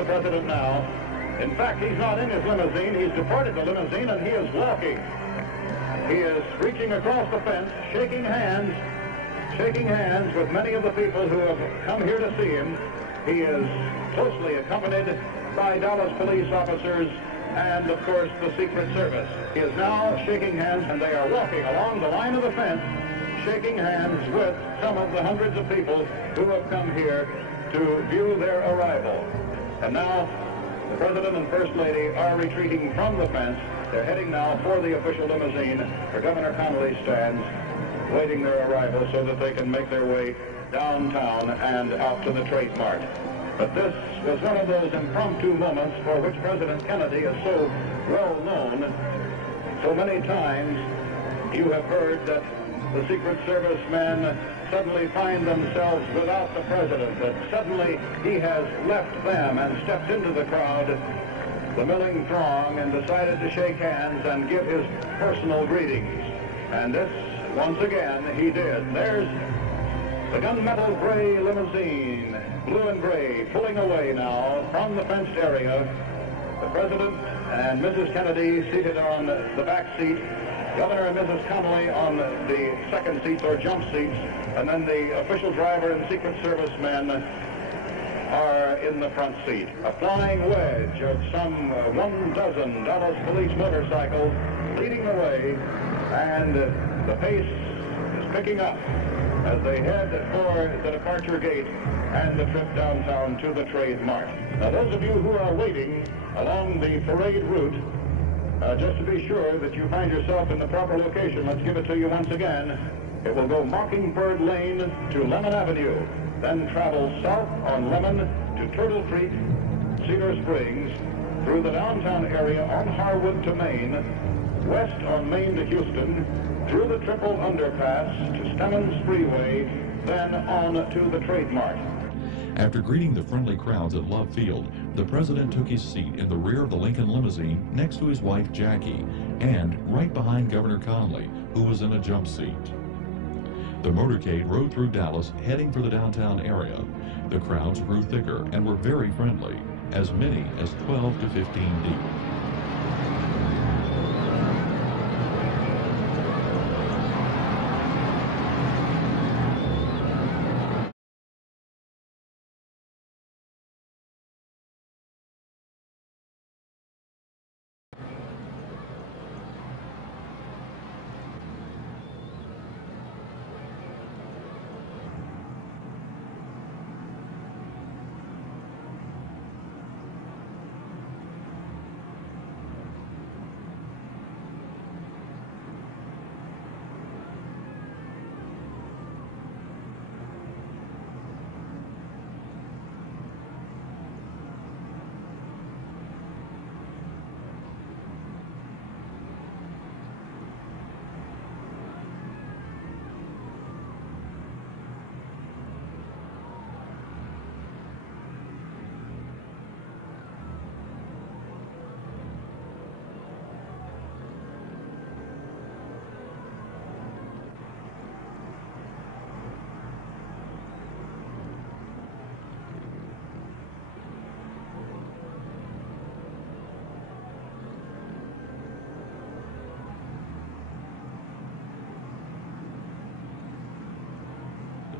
the president now. In fact, he's not in his limousine. He's departed the limousine and he is walking. He is reaching across the fence, shaking hands with many of the people who have come here to see him. He is closely accompanied by Dallas police officers and, of course, the Secret Service. He is now shaking hands, and they are walking along the line of the fence, shaking hands with some of the hundreds of people who have come here to view their arrival. And now, the President and First Lady are retreating from the fence. They're heading now for the official limousine where Governor Connolly stands, waiting their arrival so that they can make their way downtown and out to the Trade Mart. But this was one of those impromptu moments for which President Kennedy is so well known. So many times you have heard that the Secret Service men suddenly find themselves without the president, that suddenly he has left them and stepped into the crowd, the milling throng, and decided to shake hands and give his personal greetings. And this, once again, he did. There's the gunmetal gray limousine, blue and gray, pulling away now from the fenced area. The President and Mrs. Kennedy seated on the back seat, Governor and Mrs. Connolly on the second seats or jump seats, and then the official driver and Secret Service men are in the front seat. A flying wedge of some 12 Dallas police motorcycles leading the way, and the pace is picking up as they head for the departure gate and the trip downtown to the Trade Mart. Now, those of you who are waiting along the parade route, just to be sure that you find yourself in the proper location, let's give it to you once again. It will go Mockingbird Lane to Lemon Avenue, then travel south on Lemon to Turtle Creek, Cedar Springs, through the downtown area on Harwood to Maine, west on Maine to Houston, through the Triple Underpass to Stemmons Freeway, then on to the Trade Mart. After greeting the friendly crowds at Love Field, the president took his seat in the rear of the Lincoln limousine next to his wife Jackie, and right behind Governor Connolly, who was in a jump seat. The motorcade rode through Dallas, heading for the downtown area. The crowds grew thicker and were very friendly, as many as 12 to 15 deep.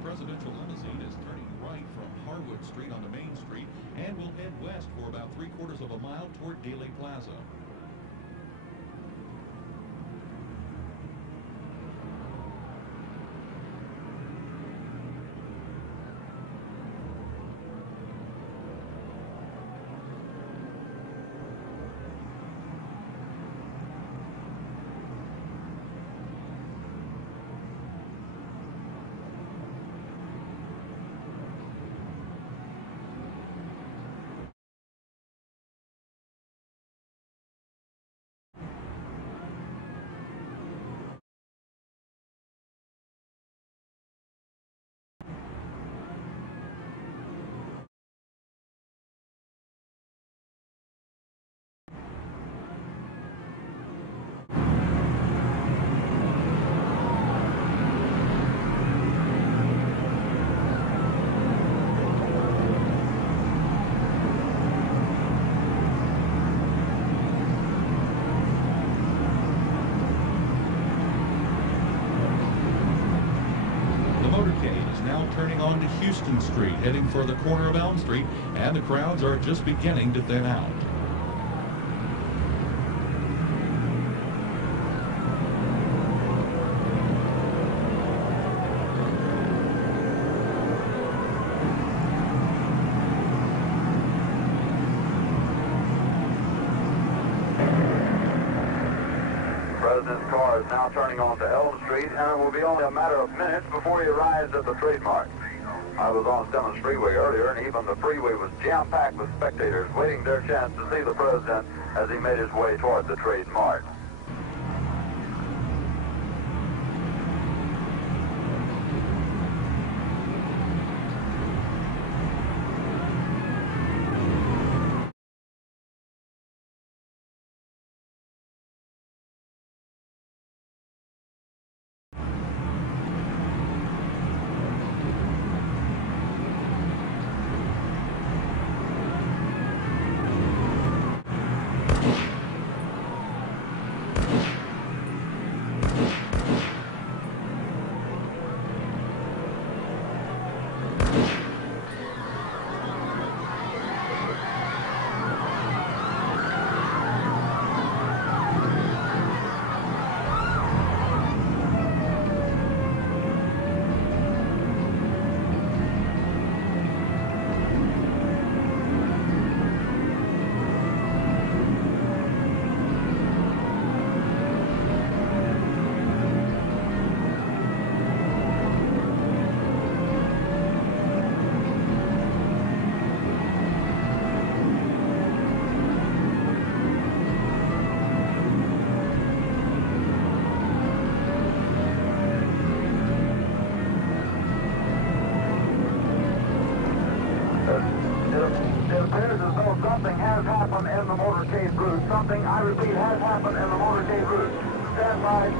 Presidential limousine is turning right from Harwood Street onto Main Street and will head west for about 3/4 of a mile toward Dealey Plaza. Houston Street, heading for the corner of Elm Street, and the crowds are just beginning to thin out. The President's car is now turning onto Elm Street, and it will be only a matter of minutes before he arrives at the trademark. I was on Simmons Freeway earlier, and even the freeway was jam-packed with spectators waiting their chance to see the President as he made his way toward the trademark. It appears as though something has happened in the motorcade route. Something, I repeat, has happened in the motorcade route. Stand by.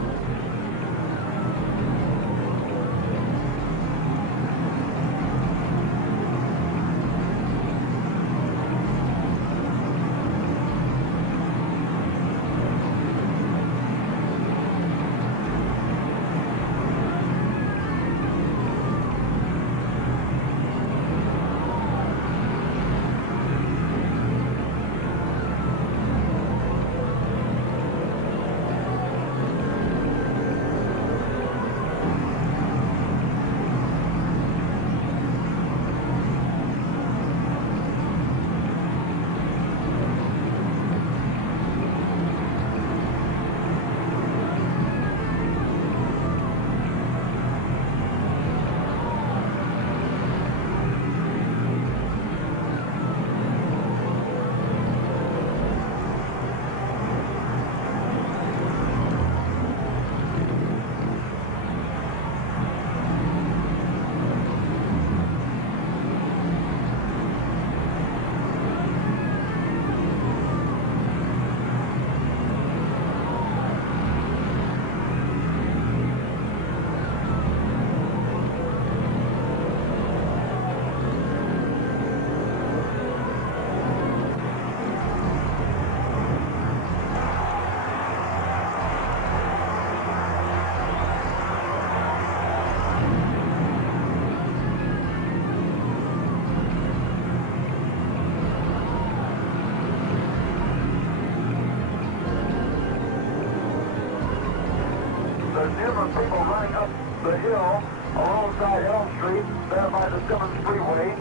There's numerous people running up the hill alongside Elm Street, there by the Simmons Freeway.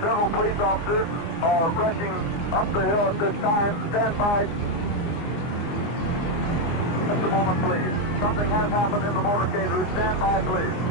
Several police officers are rushing up the hill at this time. Stand by. Just a moment, please. Something has happened in the motorcade route. Stand by, please.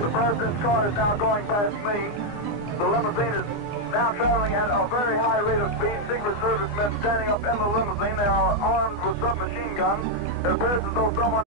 The President's car is now going past me. The limousine is now traveling at a very high rate of speed. Secret Service men standing up in the limousine. They are armed with submachine guns. It appears as though someone